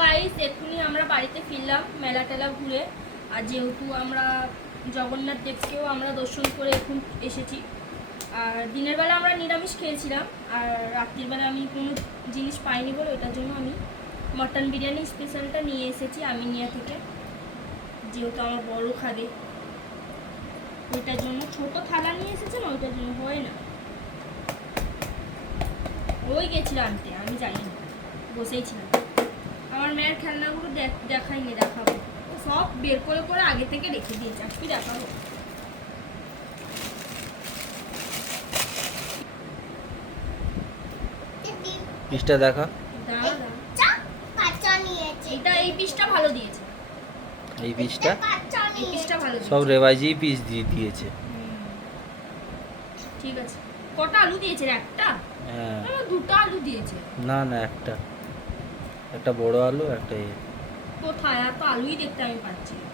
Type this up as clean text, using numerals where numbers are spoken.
Guys এক্ষুনি আমরা বাড়িতে ফিরলাম মেলা টেলা ঘুরে। আর যেহেতু আমরা জগন্নাথ দেবকেও আমরা দর্শন করে এখন এসেছি। আর দিনের বেলা আমরা নিরামিষ খেয়েছিলাম, আর রাত্রির বেলা আমি কোনো জিনিস পাইনি বলে ওটার জন্য আমি মটন বিরিয়ানি স্পেশালটা নিয়ে এসেছি আমিনিয়া থেকে, যেহেতু আমার বড় খাবে ওইটার জন্য। ছোট থালা নিয়ে এসেছে না, ওইটার জন্য হয় না। ওই গেছিল আনতে, আমি জানি না, বসেই ছিলাম। আমার মেয়ের খেলনাগুলো দেখাইনি, দেখাবো। ও সব বের করে করে আগে থেকে রেখে দিয়েছে, আজকে দেখাবো। পিসটা দেখা। এটা এই পিসটা ভালো দিয়েছে, এই পিসটা এই পিসটা ভালো দিয়েছে। সব রেওয়াজি পিস দিয়ে দিয়েছে। ঠিক আছে। কটা আলু দিয়েছে রে? একটা? হ্যাঁ, না, দুটো আলু দিয়েছে। না না, একটা একটা বড় আলু, একটা কোথায়? আর তো আলুই দেখতে আমি পাচ্ছি না।